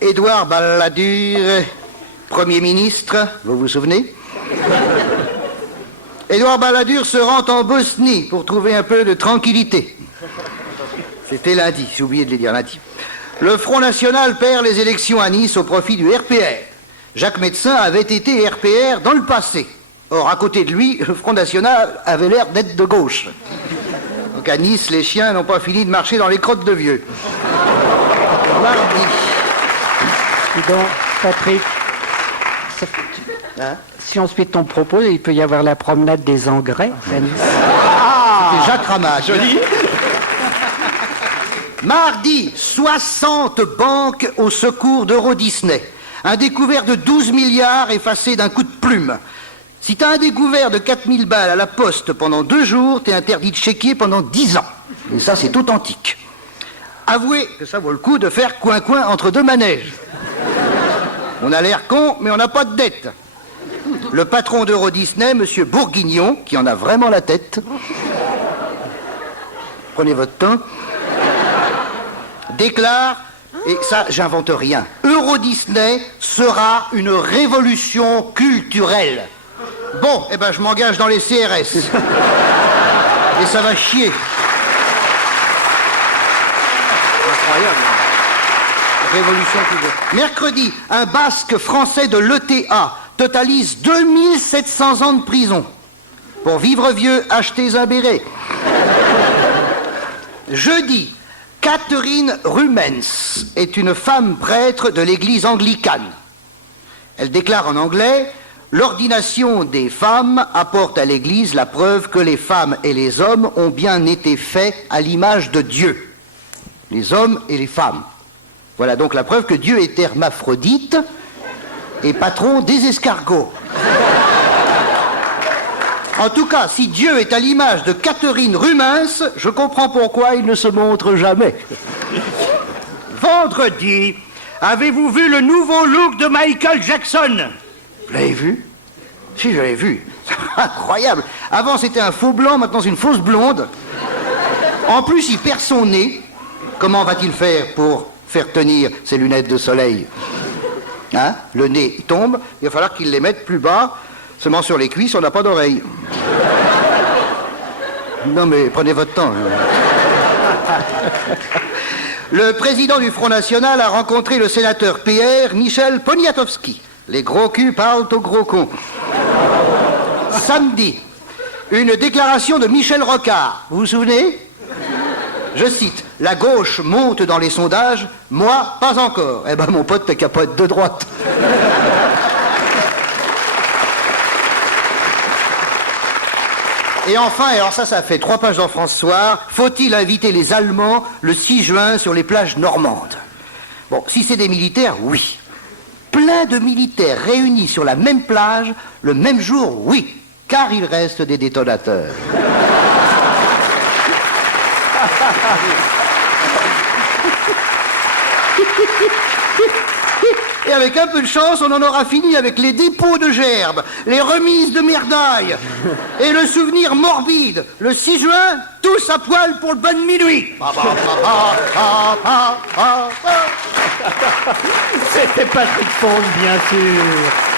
Édouard Balladur, Premier ministre, vous vous souvenez? Édouard Balladur se rend en Bosnie pour trouver un peu de tranquillité. C'était lundi, j'ai oublié de le dire, lundi. Le Front National perd les élections à Nice au profit du RPR. Jacques Médecin avait été RPR dans le passé. Or, à côté de lui, le Front National avait l'air d'être de gauche. Donc à Nice, les chiens n'ont pas fini de marcher dans les crottes de vieux. Mardi. Dis donc, Patrick, Hein? si on suit ton propos, il peut y avoir la promenade des engrais à Nice. C'est Jacques Ramasse. Joli. Mardi, 60 banques au secours d'Euro Disney. Un découvert de 12 milliards effacé d'un coup de plume. Si t'as un découvert de 4000 balles à la poste pendant 2 jours, t'es interdit de chéquier pendant 10 ans. Et ça, c'est authentique. Avouez que ça vaut le coup de faire coin-coin entre deux manèges. On a l'air con, mais on n'a pas de dette. Le patron d'Euro Disney, monsieur Bourguignon, qui en a vraiment la tête, prenez votre temps, déclare, et ça, j'invente rien, Euro Disney sera une révolution culturelle. Bon, eh ben, je m'engage dans les CRS. Et ça va chier. Incroyable. Révolution culturelle. Mercredi, un basque français de l'ETA totalise 2700 ans de prison. Pour vivre vieux, achetez un béret. Jeudi, Catherine Rumens est une femme prêtre de l'église anglicane. Elle déclare en anglais: l'ordination des femmes apporte à l'église la preuve que les femmes et les hommes ont bien été faits à l'image de Dieu. Les hommes et les femmes. Voilà donc la preuve que Dieu est hermaphrodite et patron des escargots. En tout cas, si Dieu est à l'image de Catherine Rumens, je comprends pourquoi il ne se montre jamais. Vendredi, avez-vous vu le nouveau look de Michael Jackson? Vous l'avez vu? Si, je l'ai vu. Incroyable. Avant, c'était un faux blanc, maintenant, c'est une fausse blonde. En plus, il perd son nez. Comment va-t-il faire pour faire tenir ses lunettes de soleil? Hein? Le nez tombe, il va falloir qu'il les mette plus bas, seulement sur les cuisses, on n'a pas d'oreilles. Non mais prenez votre temps. Le président du Front National a rencontré le sénateur PR, Michel Poniatowski. Les gros culs parlent aux gros cons. Samedi, une déclaration de Michel Rocard. Vous vous souvenez? Je cite: la gauche monte dans les sondages, moi, pas encore. Eh ben, mon pote, t'es capote de droite. Et enfin, alors ça fait 3 pages dans France Soir, faut-il inviter les Allemands le 6 juin sur les plages normandes? Bon, si c'est des militaires, oui. Plein de militaires réunis sur la même plage, le même jour, oui. Car il reste des détonateurs. Et avec un peu de chance, on en aura fini avec les dépôts de gerbes, les remises de merdailles et le souvenir morbide. Le 6 juin, tous à poil pour le bon minuit. C'était Patrick Pond, bien sûr.